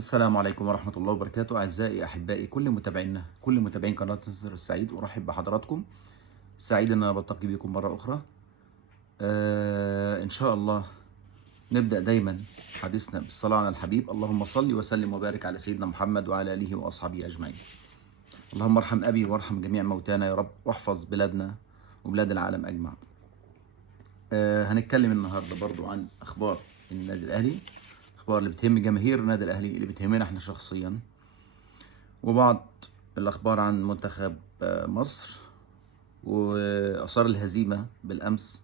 السلام عليكم ورحمة الله وبركاته. أعزائي أحبائي كل متابعينا، كل متابعين قناة نصر السعيد، أرحب بحضراتكم. سعيد أن أنا بلتقي بكم مرة أخرى. إن شاء الله نبدأ دايما حديثنا بالصلاة على الحبيب. اللهم صل وسلم وبارك على سيدنا محمد وعلى آله وأصحابه أجمعين. اللهم ارحم أبي وارحم جميع موتانا يا رب، واحفظ بلادنا وبلاد العالم أجمع. هنتكلم النهاردة برضو عن أخبار النادي الأهلي، الأخبار اللي بتهم جماهير النادي الأهلي، اللي بتهمنا احنا شخصيا، وبعض الأخبار عن منتخب مصر وآثار الهزيمة بالأمس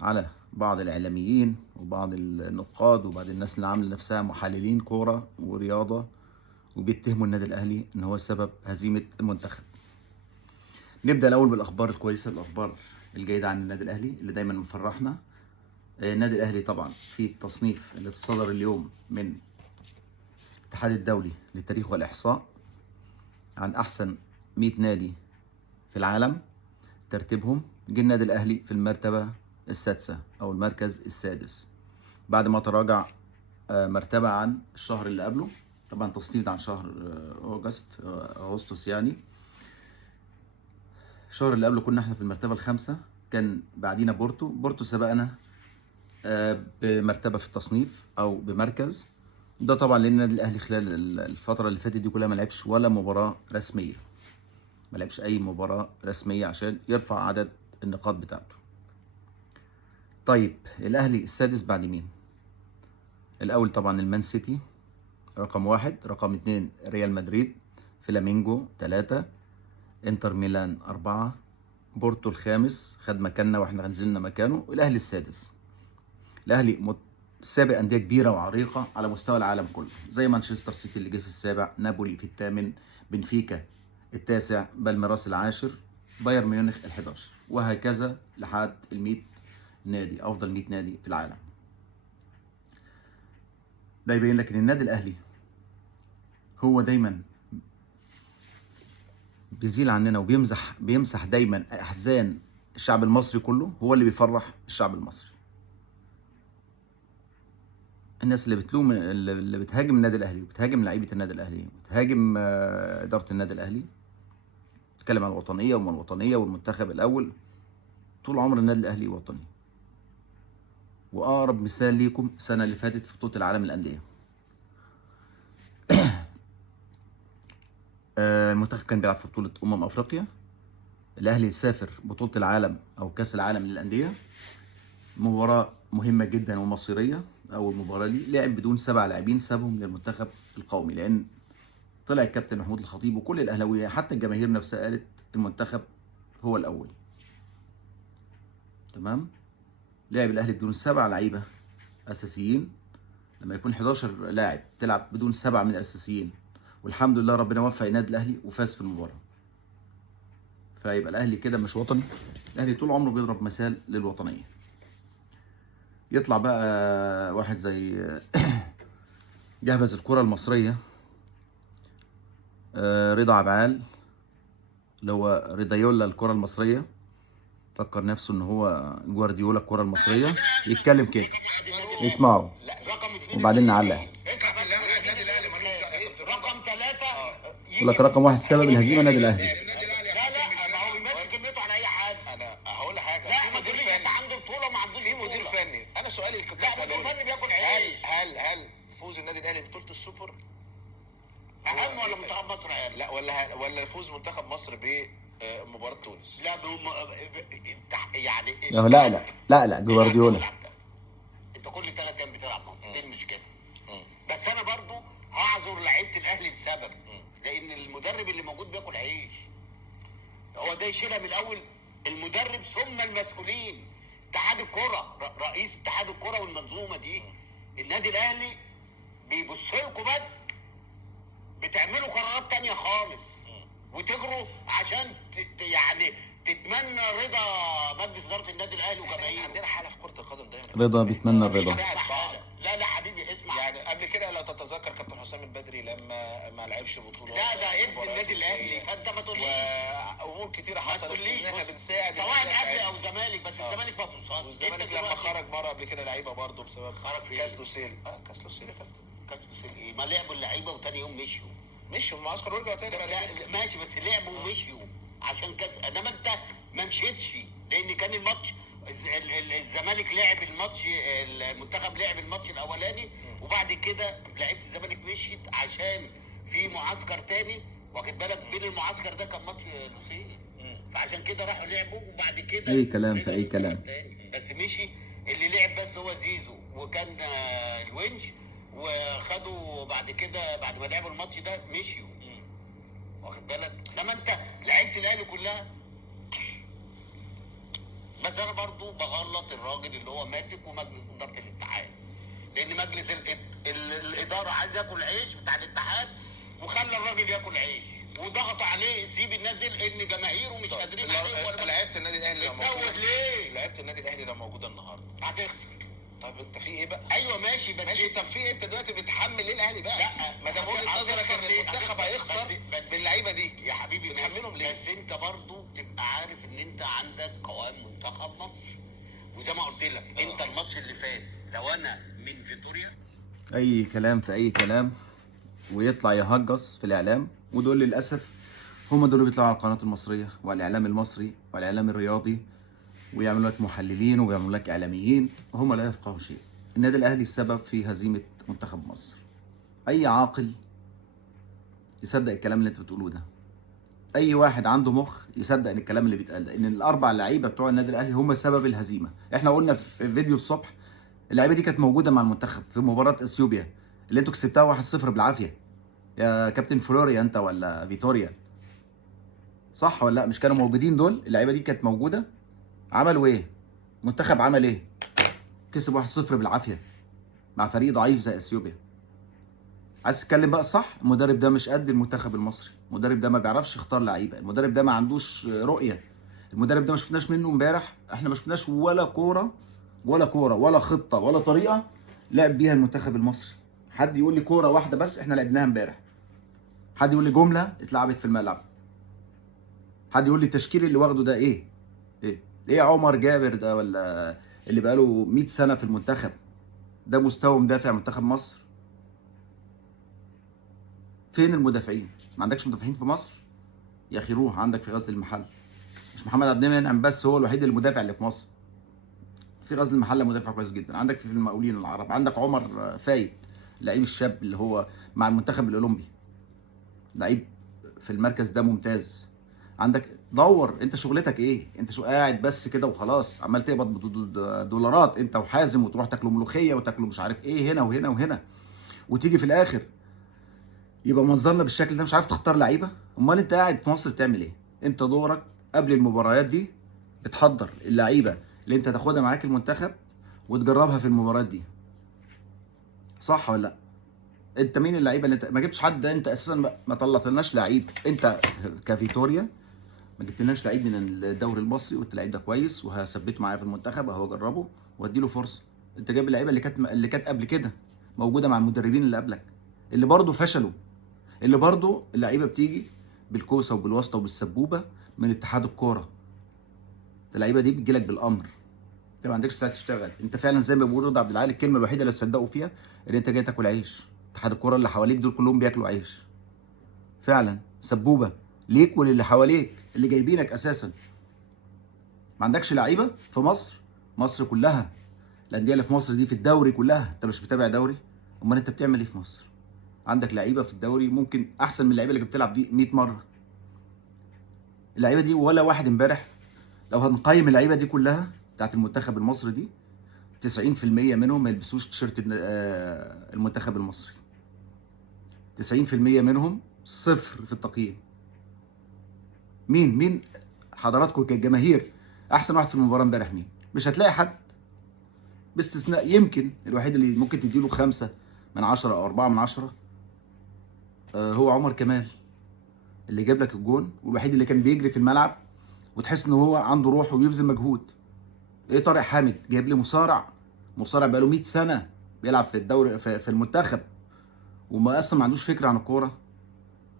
على بعض الإعلاميين وبعض النقاد وبعض الناس اللي عاملة نفسها محللين كورة ورياضة، وبيتهموا النادي الأهلي إن هو سبب هزيمة المنتخب. نبدأ الأول بالأخبار الكويسة، الأخبار الجيدة عن النادي الأهلي اللي دايما مفرحنا. النادي الأهلي طبعا في التصنيف اللي صدر اليوم من الاتحاد الدولي للتاريخ والإحصاء عن أحسن 100 نادي في العالم، ترتيبهم جه النادي الأهلي في المرتبة السادسة أو المركز السادس، بعد ما تراجع مرتبة عن الشهر اللي قبله. طبعا تصنيف عن شهر أغسطس، يعني الشهر اللي قبله كنا احنا في المرتبة الخامسة، كان بعدينا بورتو سبقنا بمرتبة في التصنيف أو بمركز. ده طبعا لأن النادي الأهلي خلال الفترة اللي فاتت دي كلها ما لعبش ولا مباراة رسمية، ما لعبش أي مباراة رسمية عشان يرفع عدد النقاط بتاعته. طيب الأهلي السادس بعد مين؟ الأول طبعا المان سيتي رقم 1، رقم 2 ريال مدريد، فلامينجو 3، انتر ميلان 4، بورتو الخامس خد مكاننا واحنا نزلنا مكانه، والأهلي السادس. الأهلي سابق أندية كبيرة وعريقة على مستوى العالم كله، زي مانشستر سيتي اللي جه في السابع، نابولي في الثامن، بنفيكا التاسع، بالميراس العاشر، بايرن ميونخ ال11، وهكذا لحد ال100 نادي، أفضل 100 نادي في العالم. ده يبين لك إن النادي الأهلي هو دايما بيزيل عننا بيمسح دايما أحزان الشعب المصري كله، هو اللي بيفرح الشعب المصري. الناس اللي بتلوم، اللي بتهاجم النادي الاهلي وبتهاجم لعيبه النادي الاهلي وبتهاجم اداره النادي الاهلي، تتكلم عن الوطنيه وما الوطنيه والمنتخب الاول. طول عمر النادي الاهلي وطني، واقرب مثال ليكم السنه اللي فاتت في بطوله العالم للانديه. المنتخب كان بيلعب في بطوله افريقيا، الاهلي سافر بطوله العالم او كاس العالم للانديه، مباراه مهمه جدا ومصيريه. اول مباراه ليه لعب بدون 7 لاعبين، سابهم للمنتخب القومي، لان طلع الكابتن محمود الخطيب وكل الاهلاويه حتى الجماهير نفسها قالت المنتخب هو الاول. تمام. لعب الاهلي بدون 7 لعيبه اساسيين. لما يكون 11 لاعب تلعب بدون 7 من الاساسيين، والحمد لله ربنا وفق النادي الاهلي وفاز في المباراه. فيبقى الاهلي كده مش وطني. الاهلي طول عمره بيضرب مثال للوطنيه. يطلع بقى واحد زي جهبذ الكره المصريه، رضا عبعال، اللي هو رضايولا الكره المصريه، فكر نفسه ان هو جوارديولا الكره المصريه، يتكلم كده اسمعوا وبعدين نعلق. رقم 3 يقول لك رقم 1 سبب الهزيمه النادي الاهلي. لا ما هو بيمشي كلمته على اي حد. انا هقول لحاجه، لا ما تقوليش عنده بطوله وما عندوش في مدير فني. انا سؤالي اللي كنت لا مدير فني بياكل عيش. هل فوز النادي الاهلي ببطوله السوبر اهم ولا منتخب مصر اهم؟ لا ولا فوز منتخب مصر بمباراه تونس؟ لا يعني لا جوارديولا. انت كل 3 ايام بتلعب، ايه المشكله؟ بس انا برضو هعذر لعيبه الاهلي لسبب، لان المدرب اللي موجود بياكل عيش. هو ده يشيلها من الاول، المدرب ثم المسؤولين. اتحاد الكره، رئيس اتحاد الكره والمنظومه دي. النادي الاهلي بيبص لكم بس، بتعملوا قرارات تانية خالص وتجروا عشان يعني تتمنى رضا مجلس اداره النادي الاهلي وجماهيره. عندنا حاله في كره القدم دايما رضا بيتمنى الرضا. لا حبيبي اسمع، يعني قبل كده لا تتذكر كابتن حسام البدري لما ما لعبش بطوله؟ لا ده ابن النادي الاهلي، فانت ما تقوليش. وامور كتيره حصلت ان احنا بنساعد سواء اهلي او زمالك، بس الزمالك ما بتوصلش. والزمالك لما خرج مره قبل كده لعيبه برضه بسبب كاس لوسيل. كاس لوسيل يا كابتن. تكسس الايه؟ ما لعبوا اللعيبه وتاني يوم مشيوا. مشوا من المعسكر ورجعوا تاني بعد كده. لا ماشي، بس لعبوا ومشيوا عشان كاس، انما انت ما مشيتش لان كان الماتش الزمالك لعب الماتش، المنتخب لعب الماتش الاولاني وبعد كده لعيبه الزمالك مشيت عشان في معسكر تاني، واخد بالك؟ بين المعسكر ده كان ماتش لوسيه، فعشان كده راحوا لعبوا وبعد كده اي كلام في اي كلام. بس مشي اللي لعب بس هو زيزو وكان الونش، وخدوا بعد كده بعد ما لعبوا الماتش ده مشيوا، واخد بالك؟ لما انت لعيبه الاهلي كلها. بس انا برضو بغلط الراجل اللي هو ماسك ومجلس اداره الاتحاد، لان مجلس الاداره عايز ياكل عيش بتاع الاتحاد وخلى الراجل ياكل عيش وضغط عليه سيب النازل ان جماهيره مش قادرين عليه. لعيبه النادي الاهلي لو بتتوه موجوده ليه؟ لعيبه النادي الاهلي لو موجوده النهارده هتخسر. طب انت في ايه بقى؟ ايوه ماشي بس ماشي. طب في ايه؟ انت دلوقتي بتحمل ليه الاهلي بقى؟ لا ما دام وجهه نظرك ان المنتخب هيخسر باللعيبه دي يا حبيبي بتحملهم ليه؟ بس انت برضو تبقى عارف ان انت عندك قوام منتخب مصر، وزي ما قلت لك انت الماتش اللي فات لو انا من فيتوريا. اي كلام في اي كلام، ويطلع يهجص في الاعلام، ودول للاسف هم دول اللي بيطلعوا على القناه المصريه وعلى الاعلام المصري وعلى الاعلام الرياضي، ويعملوا لك محللين ويعملوا لك اعلاميين، هم لا يفقهوا شيء. النادي الاهلي السبب في هزيمه منتخب مصر. اي عاقل يصدق الكلام اللي انت بتقوله ده، اي واحد عنده مخ يصدق ان الكلام اللي بيتقال ده، ان الاربع لعيبه بتوع النادي الاهلي هم سبب الهزيمه. احنا قلنا في فيديو الصبح اللعيبه دي كانت موجوده مع المنتخب في مباراه اثيوبيا اللي انتوا كسبتها 1-0 بالعافيه يا كابتن فلوريا انت ولا فيتوريا، صح ولا لا؟ مش كانوا موجودين دول؟ اللعيبه دي كانت موجوده. عملوا ايه؟ المنتخب عمل ايه؟ كسب 1-0 بالعافيه مع فريق ضعيف زي اثيوبيا. عايز تتكلم بقى صح؟ المدرب ده مش قد المنتخب المصري، المدرب ده ما بيعرفش يختار لعيبه، المدرب ده ما عندوش رؤيه، المدرب ده ما شفناش منه امبارح، احنا ما شفناش ولا كوره ولا خطه ولا طريقه لعب بيها المنتخب المصري. حد يقول لي كوره واحده بس احنا لعبناها امبارح؟ حد يقول لي جمله اتلعبت في الملعب؟ حد يقول لي التشكيل اللي واخده ده ايه؟ ايه عمر جابر ده ولا اللي بقاله 100 سنه في المنتخب ده مستوى مدافع منتخب مصر؟ فين المدافعين؟ ما عندكش مدافعين في مصر؟ يا اخي روح عندك في غزل المحله. مش محمد عبد المنعم بس هو الوحيد المدافع اللي في مصر. في غزل المحله مدافع كويس جدا، عندك في المقاولين العرب عندك عمر فايد اللعيب الشاب اللي هو مع المنتخب الاولمبي، لعيب في المركز ده ممتاز. عندك دور انت شغلتك ايه؟ انت شو قاعد بس كده وخلاص عمال تقبض دولارات انت وحازم، وتروح تاكلوا ملوخيه وتاكلوا مش عارف ايه هنا وهنا وهنا، وتيجي في الاخر يبقى منظرنا بالشكل ده، مش عارف تختار لعيبه. امال انت قاعد في مصر بتعمل ايه؟ انت دورك قبل المباريات دي بتحضر اللعيبه اللي انت تاخدها معاك المنتخب وتجربها في المباريات دي، صح ولا لا؟ انت مين اللعيبه اللي انت ما جبتش حد؟ انت اساسا ما طلعتلناش لعيب، انت كفيتوريا ما جبتلناش لعيب من الدوري المصري وقلت اللعيب ده كويس وهثبته معايا في المنتخب اهو اجربه واديله فرصه. انت جايب اللعيبه اللي كانت قبل كده موجوده مع المدربين اللي قبلك اللي برضه فشلوا، اللي برضه اللعيبه بتيجي بالكوسه وبالواسطه وبالسبوبه من اتحاد الكوره. اللعيبه دي بتجيلك بالامر، انت ما عندكش ساعه تشتغل. انت فعلا زي ما بيقول رضا عبد العال الكلمه الوحيده اللي صدقوا فيها ان انت جاي تاكل عيش. اتحاد الكوره اللي حواليك دول كلهم بياكلوا عيش فعلا، سبوبه ليك وللي حواليك اللي جايبينك اساسا. ما عندكش لعيبه في مصر، مصر كلها الانديه اللي في مصر دي في الدوري كلها، انت مش متابع دوري؟ امال انت بتعمل ايه في مصر؟ عندك لعيبه في الدوري ممكن احسن من اللعيبه اللي بتلعب دي 100 مره. اللعيبه دي ولا واحد امبارح لو هنقيم اللعيبه دي كلها بتاعت المنتخب المصري دي 90% منهم ما يلبسوش تيشيرت المنتخب المصري. 90% منهم صفر في التقييم. مين حضراتكم كجماهير احسن واحد في المباراه امبارح مين؟ مش هتلاقي حد باستثناء يمكن الوحيد اللي ممكن تديله 5 من 10 او 4 من 10 هو عمر كمال اللي جاب لك الجون، والوحيد اللي كان بيجري في الملعب وتحس ان هو عنده روح وبيبذل مجهود. ايه طارق حامد جايب لي مصارع بقاله 100 سنه بيلعب في الدوري في المنتخب وما اصلا ما عندوش فكره عن الكوره.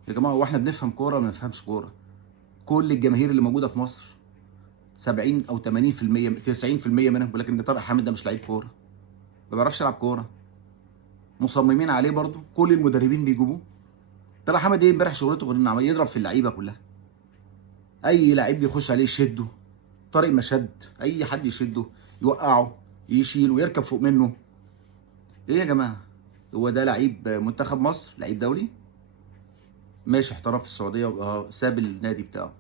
يا جماعه هو احنا بنفهم كوره ما بنفهمش كوره؟ كل الجماهير اللي موجوده في مصر 70 او 80% 90% منهم بيقول لك ان طارق حامد ده مش لعيب كوره، ما بيعرفش يلعب كوره. مصممين عليه برضو، كل المدربين بيجيبوه. ترى حمدي ايه امبارح شغلته غير انه عمال يضرب في اللعيبه كلها. اي لعيب بيخش عليه يشده، طارق مشد، اي حد يشده يوقعه يشيله ويركب فوق منه. ايه يا جماعه؟ هو ده لعيب منتخب مصر؟ لعيب دولي ماشي احترف في السعوديه ساب النادي بتاعه.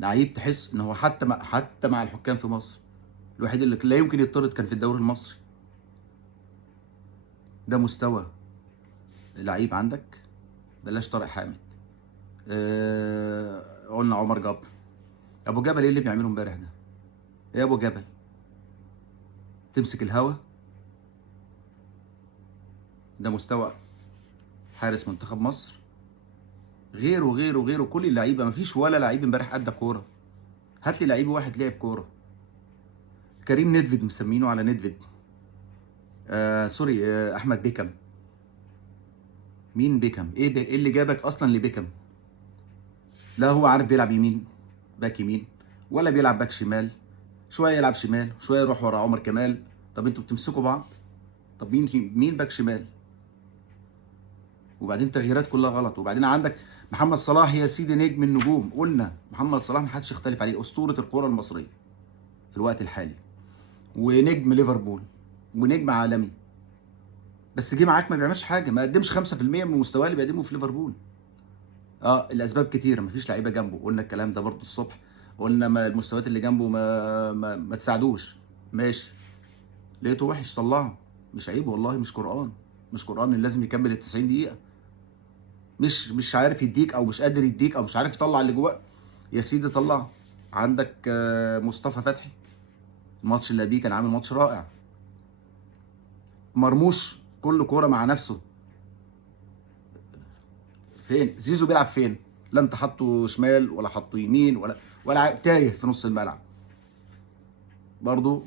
لعيب تحس ان هو حتى مع الحكام في مصر الوحيد اللي لا يمكن يطرد كان في الدوري المصري. ده مستوى لعيب عندك؟ بلاش طارق حامد. قلنا عمر جابر. ابو جبل ايه اللي بيعمله امبارح ده؟ ايه يا ابو جبل؟ تمسك الهوا؟ ده مستوى حارس منتخب مصر؟ غيره غيره غيره كل اللعيبه، مفيش ولا لعيب امبارح ادى كوره. هات لي لعيب واحد لعب كوره. كريم ندفد مسمينه على ندفد. سوري، احمد بيكم. مين بيكم؟ ايه اللي جابك اصلا لبيكم؟ لا هو عارف بيلعب يمين، باك يمين، ولا بيلعب باك شمال. شويه يلعب شمال، شويه يروح ورا عمر كمال. طب انتوا بتمسكوا بعض؟ طب مين باك شمال؟ وبعدين تغييرات كلها غلط. وبعدين عندك محمد صلاح يا سيدي نجم النجوم. قلنا محمد صلاح محدش يختلف عليه، اسطوره الكره المصريه في الوقت الحالي، ونجم ليفربول، ونجم عالمي. بس جه معاك ما بيعملش حاجه، ما قدمش 5% من مستواه اللي بيقدمه في ليفربول. الاسباب كتيره، مفيش لعيبه جنبه، قلنا الكلام ده برضو الصبح. قلنا ما المستويات اللي جنبه ما تساعدوش. ماشي، لقيته وحش طلعه. مش عيب والله، مش قرآن. مش قرآن اللي لازم يكمل ال 90 دقيقه. مش عارف يديك او مش قادر يديك او مش عارف يطلع اللي جواه، يا سيدي طلعه. عندك مصطفى فتحي، الماتش اللي قبليه كان عامل ماتش رائع. مرموش كل كوره مع نفسه. فين زيزو بيلعب فين؟ لا انت حطه شمال ولا حطه يمين ولا تايه في نص الملعب. برضو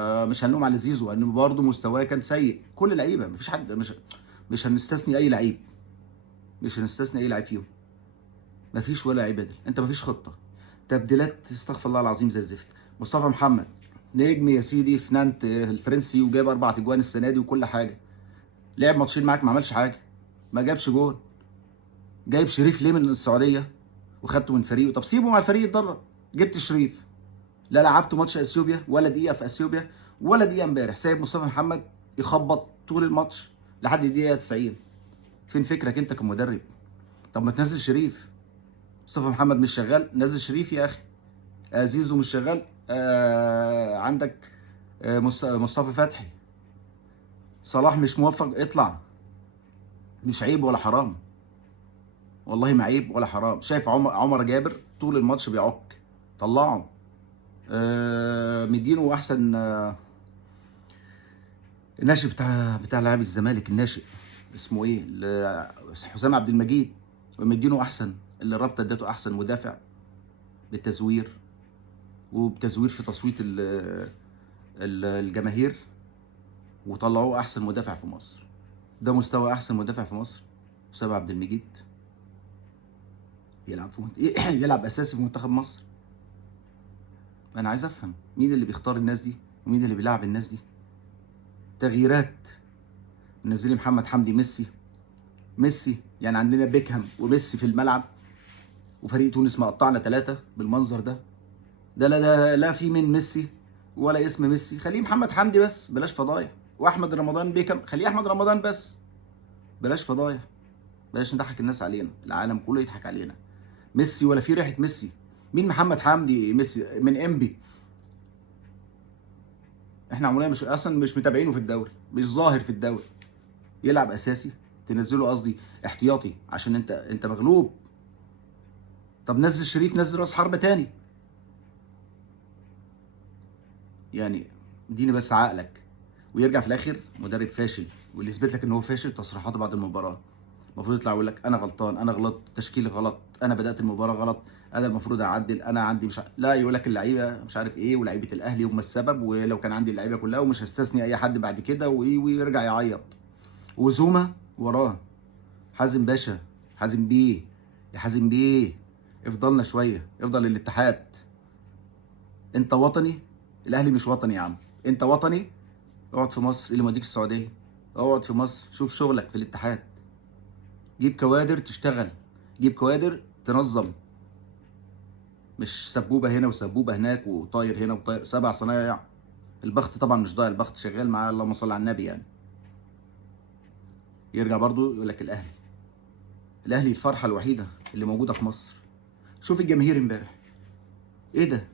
مش هنلوم على زيزو لانه برضو مستواه كان سيء. كل لعيبه، مفيش حد، مش هنستثني اي لعيب، مش هنستثني اي لعيب فيهم. مفيش ولا لعيب بدل. انت مفيش خطه، تبديلات استغفر الله العظيم زي الزفت. مصطفى محمد نجم يا سيدي في نانت الفرنسي، وجاب 4 اجوان السنه دي وكل حاجه. لعب ماتشين معاك ما عملش حاجه، ما جابش جول. جايب شريف ليه من السعوديه وخدته من فريقه؟ طب سيبه مع الفريق يتدرب. جبت شريف، لا لعبته ماتش اثيوبيا ولا دقيقه في اثيوبيا ولا دقيقه امبارح. سايب مصطفى محمد يخبط طول الماتش لحد الدقيقه 90. فين فكرك انت كمدرب؟ طب ما تنزل شريف. مصطفى محمد مش شغال، نزل شريف يا اخي. زيزو مش شغال، عندك مصطفى فتحي. صلاح مش موفق، اطلع. مش عيب ولا حرام، والله ما عيب ولا حرام. شايف عمر جابر طول الماتش بيعك، طلعه. مدينه احسن الناشئ بتاع لاعب الزمالك، الناشئ اسمه ايه؟ حسام عبد المجيد. ومدينه احسن، اللي الرابطه ادته احسن مدافع بالتزوير، وبتزوير في تصويت الجماهير، وطلعوه احسن مدافع في مصر. ده مستوى احسن مدافع في مصر؟ حسام عبد المجيد يلعب اساسي في منتخب مصر؟ انا عايز افهم مين اللي بيختار الناس دي ومين اللي بيلعب الناس دي. تغييرات، منزلين محمد حمدي ميسي يعني عندنا بيكهام وميسي في الملعب، وفريق تونس مقطعنا 3 بالمنظر ده. لا في من ميسي ولا اسم ميسي. خليه محمد حمدي بس، بلاش فضايح. واحمد رمضان بيكهام خليه احمد رمضان بس، بلاش فضايح. بلاش نضحك الناس علينا، العالم كله يضحك علينا. ميسي ولا في ريحه ميسي. مين محمد حمدي؟ ميسي من انبي. احنا عمرنا مش متابعينه في الدوري، مش ظاهر في الدوري. يلعب اساسي، تنزله قصدي احتياطي عشان انت مغلوب. طب نزل شريف، نزل راس حربة تاني. يعني اديني بس عقلك. ويرجع في الاخر مدرب فاشل، واللي يثبت لك ان هو فاشل تصريحاته بعد المباراه. المفروض يطلع يقول لك انا غلطان، انا غلط، تشكيلي غلط، انا بدات المباراه غلط، انا المفروض اعدل، انا عندي لا يقول لك اللعيبه مش عارف ايه، ولاعيبه الاهلي هم السبب، ولو كان عندي اللعيبه كلها ومش هستثني اي حد بعد كده، ويرجع يعيط. وزوما وراه حازم باشا، حازم بيه، يا حازم بيه افضلنا شويه، افضل الاتحاد. انت وطني، الاهلي مش وطني يا عم. انت وطني، اقعد في مصر. اللي موديك السعوديه اقعد في مصر، شوف شغلك في الاتحاد، جيب كوادر تشتغل، جيب كوادر تنظم، مش سبوبه هنا وسبوبه هناك وطاير هنا وطاير 7 صنايع. البخت طبعا مش ضايع، البخت شغال معاه، اللهم صل على النبي يعني. يرجع برضو يقول لك الاهلي، الاهلي الفرحه الوحيده اللي موجوده في مصر. شوف الجماهير امبارح، ايه ده؟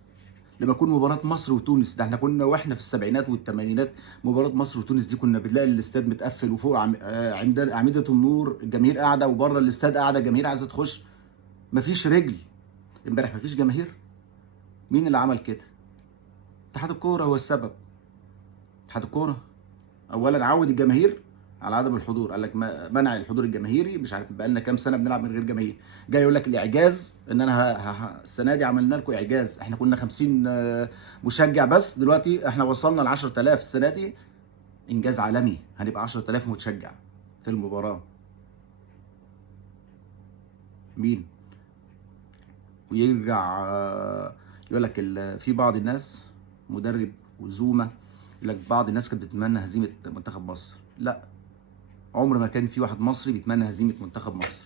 لما يكون مباراه مصر وتونس، ده احنا كنا واحنا في السبعينات والثمانينات مباراه مصر وتونس دي كنا بنلاقي الاستاد متقفل، وفوق اعمده النور الجماهير قاعده، وبره الاستاد قاعده الجماهير عايزه تخش، مفيش رجل. امبارح مفيش جماهير. مين اللي عمل كده؟ اتحاد الكوره هو السبب. اتحاد الكوره اولا عود الجماهير على عدم الحضور، قال لك منع الحضور الجماهيري، مش عارف بقى لنا كام سنه بنلعب من غير جماهير. جاي يقول لك الاعجاز ان انا السنه دي عملنا لكم اعجاز، احنا كنا 50 مشجع بس، دلوقتي احنا وصلنا ل 10000 السنه دي، انجاز عالمي، هنبقى 10000 متشجع في المباراه. مين؟ ويرجع يقول لك في بعض الناس، مدرب وزومه، يقول لك بعض الناس كانت بتتمنى هزيمه منتخب مصر. لا، عمر ما كان في واحد مصري بيتمنى هزيمه منتخب مصر.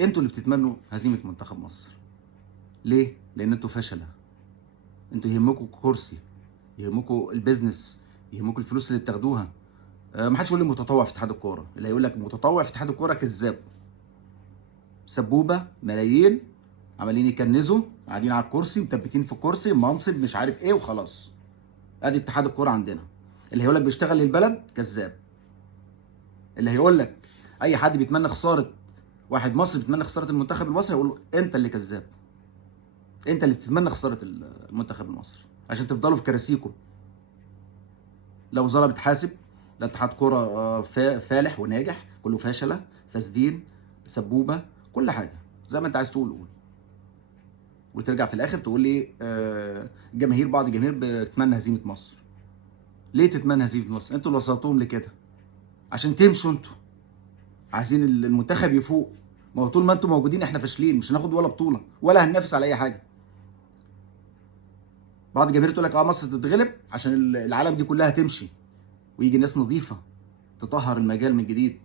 انتوا اللي بتتمنوا هزيمه منتخب مصر. ليه؟ لان انتوا فشله. انتوا يهمكم كرسي، يهمكم البيزنس، يهمكم الفلوس اللي بتاخدوها. ما حدش يقول لي متطوع في اتحاد الكوره، اللي هيقول لك متطوع في اتحاد الكوره كذاب. سبوبه ملايين عمالين يكنزوا، قاعدين على الكرسي، مثبتين في الكرسي، منصب مش عارف ايه وخلاص. ادي اتحاد الكوره عندنا. اللي هيقول لك بيشتغل للبلد كذاب. اللي هيقول لك اي حد بيتمنى خساره، واحد مصري بيتمنى خساره المنتخب المصري، يقول له انت اللي كذاب. انت اللي بتتمنى خساره المنتخب المصري عشان تفضلوا في كراسيكم. لا وزاره بتحاسب، لا اتحاد كوره فالح وناجح، كله فاشله، فاسدين، سبوبه، كل حاجه زي ما انت عايز تقول قول. وترجع في الاخر تقول لي جماهير، بعض الجماهير بتتمنى هزيمه مصر. ليه تتمنى هزيمه مصر؟ انتوا اللي وصلتوهم لكده عشان تمشوا. انتوا عايزين المنتخب يفوق. ما هو طول ما انتوا موجودين احنا فاشلين، مش هناخد ولا بطوله ولا هننافس على اي حاجه. بعض الجماهير تقول لك مصر تتغلب عشان العالم دي كلها تمشي، ويجي ناس نظيفه تطهر المجال من جديد،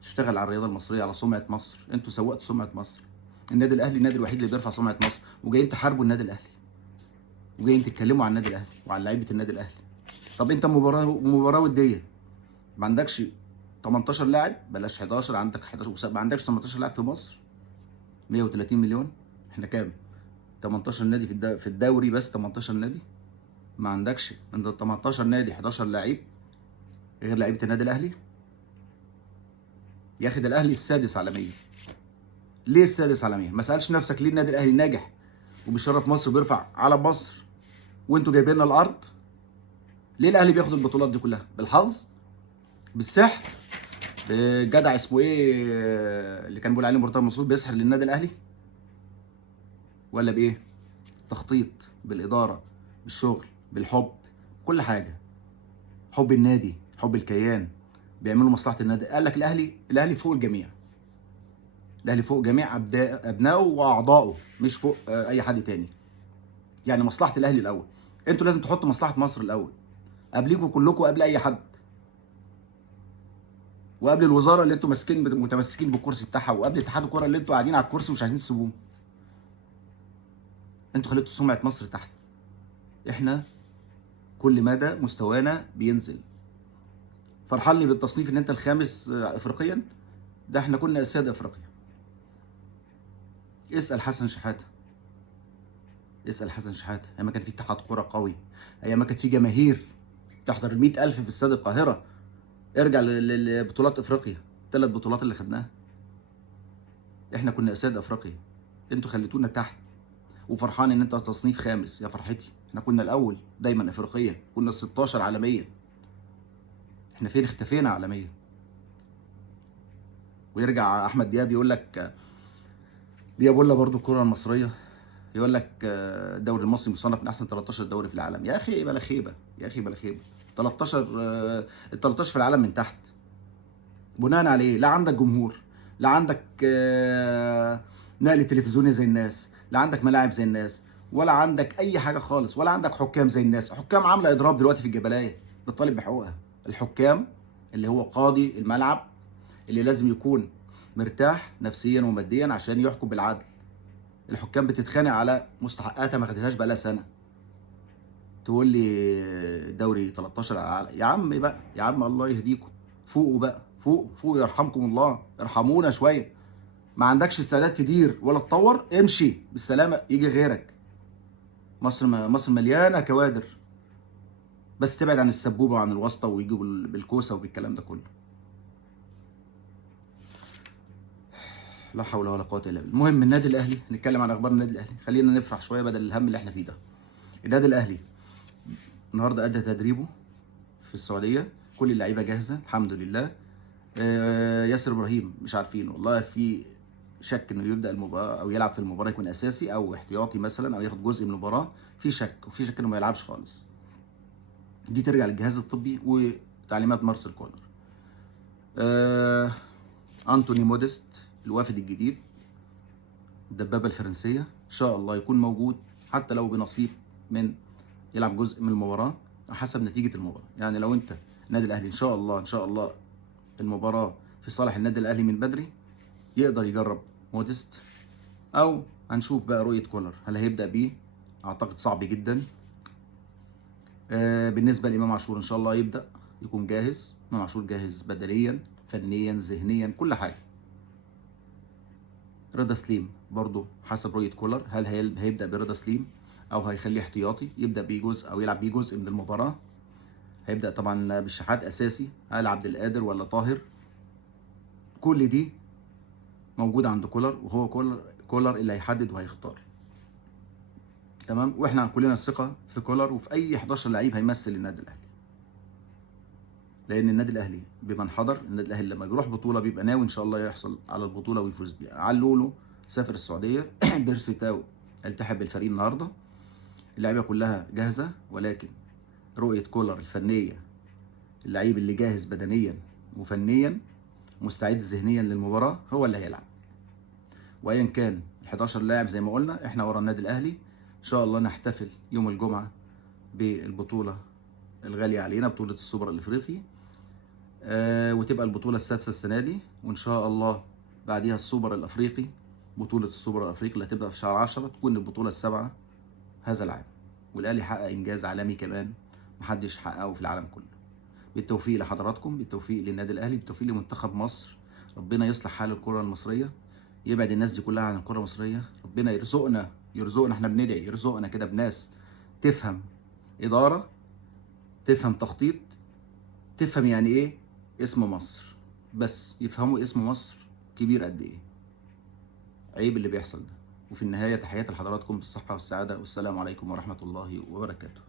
تشتغل على الرياضه المصريه، على سمعه مصر. انتوا سوقتوا سمعه مصر. النادي الاهلي النادي الوحيد اللي بيرفع سمعه مصر، وجايين تحاربوا النادي الاهلي، وجايين تتكلموا عن النادي الاهلي وعن لعيبه النادي الاهلي. طب انت مباراه وديه ما عندكش 18 لاعب، بلاش 11، عندك 11 ما عندكش 18 لاعب في مصر. 130 مليون، احنا كام؟ 18 نادي في الدوري بس، 18 نادي. ما عندكش انت 18 نادي 11 لعيب غير لعيبه النادي الاهلي. يا اخي ده الاهلي السادس عالميا. ليه السادس عالميا؟ ما سالش نفسك ليه النادي الاهلي ناجح وبيشرف مصر وبيرفع علم مصر وانتوا جايبين لنا الارض؟ ليه الاهلي بياخد البطولات دي كلها؟ بالحظ؟ بالسحر؟ جدع اسمه ايه اللي كان بيقول عليه مرتضى منصور بيسحر للنادي الاهلي؟ ولا بايه؟ تخطيط، بالاداره، بالشغل، بالحب، كل حاجه. حب النادي، حب الكيان، بيعملوا مصلحه النادي. قال لك الاهلي فوق الجميع. الاهلي فوق جميع ابنائه واعضائه، مش فوق اي حد تاني. يعني مصلحه الاهلي الاول. انتوا لازم تحطوا مصلحه مصر الاول قبليكوا كلكم، قبل اي حد، وقبل الوزاره اللي انتوا متمسكين بالكرسي بتاعها، وقبل اتحاد الكوره اللي انتوا قاعدين على الكرسي ومش عايزين تسيبوه. انتوا خليتوا سمعه مصر تحت. احنا كل مدى مستوانا بينزل. فرحان لي بالتصنيف ان انت الخامس افريقيا، ده احنا كنا اسياد افريقيا. اسال حسن شحاته، اسال حسن شحاته ايام ما كان في اتحاد كوره قوي، ايام ما كانت في جماهير تحضر 100,000 في استاد القاهره. ارجع لبطولات افريقيا، 3 بطولات اللي خدناها، احنا كنا اسياد افريقيا. انتوا خليتونا تحت. وفرحان ان انت تصنيف خامس، يا فرحتي. احنا كنا الاول دايما افريقيا، كنا ال16 عالميا. احنا فين؟ اختفينا عالميا. ويرجع احمد دياب يقول لك، دياب ولا برضو الكره المصريه، يقول لك الدوري المصري مصنف من احسن 13 دوري في العالم. يا اخي بلا خيبه، يا اخي بلا خيبه. 13 ال 13 في العالم من تحت. بناء عليه لا عندك جمهور، لا عندك نقل تلفزيوني زي الناس، لا عندك ملاعب زي الناس، ولا عندك اي حاجه خالص، ولا عندك حكام زي الناس. حكام عامله اضراب دلوقتي في الجبلايه بتطالب بحقوقها. الحكام اللي هو قاضي الملعب اللي لازم يكون مرتاح نفسيا وماديا عشان يحكم بالعدل. الحكام بتتخانق على مستحقاتها ما خدتهاش بقالها سنه. تقول لي دوري 13 على يا عم بقى، يا عم الله يهديكم، فوقوا بقى، فوقوا يرحمكم الله، ارحمونا شويه. ما عندكش استعداد تدير ولا تطور، امشي بالسلامه يجي غيرك. مصر مليانه كوادر، بس تبعد عن السبوبه وعن الواسطه ويجوا بالكوسه وبالكلام ده كله. لا حول ولا قوه الا بالله. المهم النادي الاهلي، نتكلم عن اخبار النادي الاهلي، خلينا نفرح شويه بدل الهم اللي احنا فيه ده. النادي الاهلي النهارده ادى تدريبه في السعوديه، كل اللعيبه جاهزه الحمد لله. ياسر ابراهيم مش عارفين والله، في شك انه يبدا المباراه او يلعب في المباراه يكون اساسي او احتياطي مثلا او ياخد جزء من المباراه، في شك، وفي شك انه ما يلعبش خالص. دي ترجع للجهاز الطبي وتعليمات مارسيل كولر. انتوني موديست الوافد الجديد، الدبابه الفرنسيه، ان شاء الله يكون موجود حتى لو بنصيب من يلعب جزء من المباراه حسب نتيجه المباراه. يعني لو انت النادي الاهلي ان شاء الله المباراه في صالح النادي الاهلي من بدري، يقدر يجرب موديست، او هنشوف بقى رؤيه كولر هل هيبدا بيه. اعتقد صعب جدا. بالنسبه لامام عاشور ان شاء الله يبدا يكون جاهز. امام عاشور جاهز بدنيا فنيا ذهنيا كل حاجه. رضا سليم برضو حسب رؤيه كولر، هل هيبدا برضا سليم او هيخليه احتياطي يبدا بيه جزء او يلعب بيه جزء من المباراه. هيبدا طبعا بالشحات اساسي، هل عبد القادر ولا طاهر؟ كل دي موجوده عند كولر، وهو كولر اللي هيحدد وهيختار. تمام، واحنا كلنا الثقه في كولر وفي اي 11 لعيب هيمثل النادي الاهلي. لان النادي الاهلي بمن حضر، النادي الاهلي لما بيروح بطوله بيبقى ناوي ان شاء الله يحصل على البطوله ويفوز بيها. علولو سافر السعوديه، بيرسي تاو التحق بالفريق النهارده. اللعيبه كلها جاهزه، ولكن رؤيه كولر الفنيه، اللعيب اللي جاهز بدنيا وفنيا مستعد ذهنيا للمباراه هو اللي هيلعب. وايا كان ال 11 لاعب زي ما قلنا، احنا ورا النادي الاهلي ان شاء الله نحتفل يوم الجمعه بالبطوله الغاليه علينا، بطوله السوبر الافريقي. وتبقى البطوله السادسه السنه دي، وان شاء الله بعديها السوبر الافريقي، بطوله السوبر الافريقي اللي هتبدا في شهر 10 تكون البطوله السابعه هذا العام. والاهلي حقق انجاز عالمي كمان محدش حققه في العالم كله. بالتوفيق لحضراتكم، بالتوفيق للنادي الاهلي، بالتوفيق لمنتخب مصر. ربنا يصلح حال الكره المصريه، يبعد الناس دي كلها عن الكره المصريه. ربنا يرزقنا احنا بندعي يرزقنا كده بناس تفهم اداره، تفهم تخطيط، تفهم يعني ايه اسم مصر، بس يفهموا اسم مصر كبير قد ايه. عيب اللي بيحصل ده. وفي النهايه تحياتي لحضراتكم بالصحه والسعاده، والسلام عليكم ورحمه الله وبركاته.